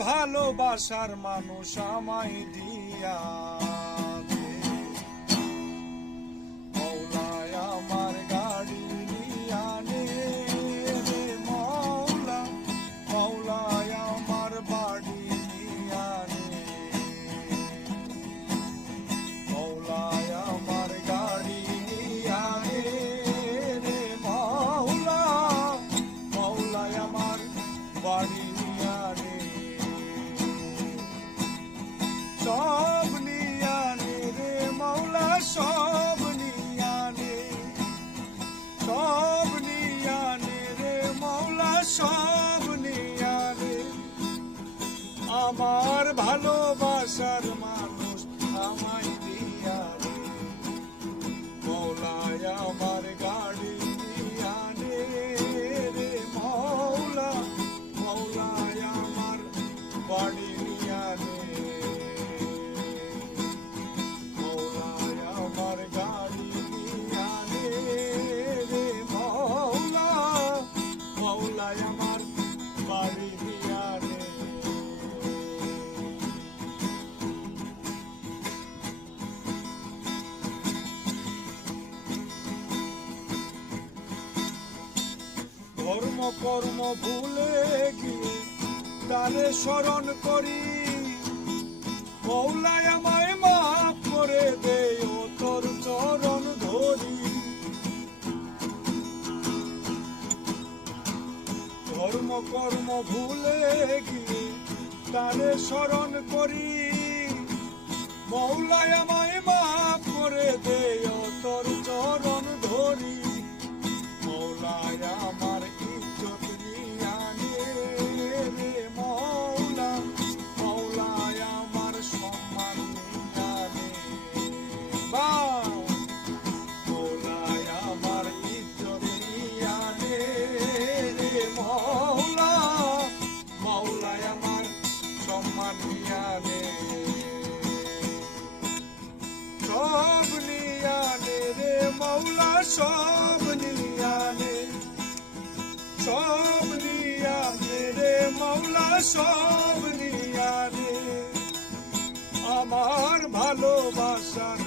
ভালোবাসার মানুষ আমায় দিয়া মৌলায় আমার গাড়ি নিয়া নে রে মৌলা, মৌলায় আমার বাড়ি নিয়া নে, মৌলায় আমার গাড়ি নিয়া নে রে মৌলা, মৌলায় আমার বাড়ি নিয়া নে। সব নিয়ানে রে মৌলা, সব নিয়ানে, সব নিয়ানে রে মৌলা, সব নিয়ানে। আমার ভালোবাসার মানুষ আমায় দিয়া রে মৌলায় আমার গাড়ি নিয়ানে রে মৌলা, মৌলায় আমার বাড়ি নিয়ানে, আমার গাড়ি নিয়ানে রে মৌলা, মৌলায় আমার বাড়ি নিয়ানে। ধর্ম কর্ম ভুলে গিয়ে তারে স্মরণ করি, মৌলায় আমায় মাফ করে দে ও তোর চরণ ধরি। ধর্ম কর্ম ভুলে গিয়ে তারে স্মরণ করি, মৌলায় আমায় মাফ করে দে ও তোর চরণ ধরি। মৌলায় আমার ইজ্জত নিয়া নে রে মৌলা, মৌলায় আমার সম্মান নিয়া নে, মৌলায় আমার ইজ্জত নিয়া নে রে মৌলা, মৌলায় আমার সম্মান নিয়া নে। সব নিয়া নে রে মৌলা, সব নিয়া নে, সব নিয়া নে রে মৌলা, সব নিয়া নে। আমার ভালোবাসার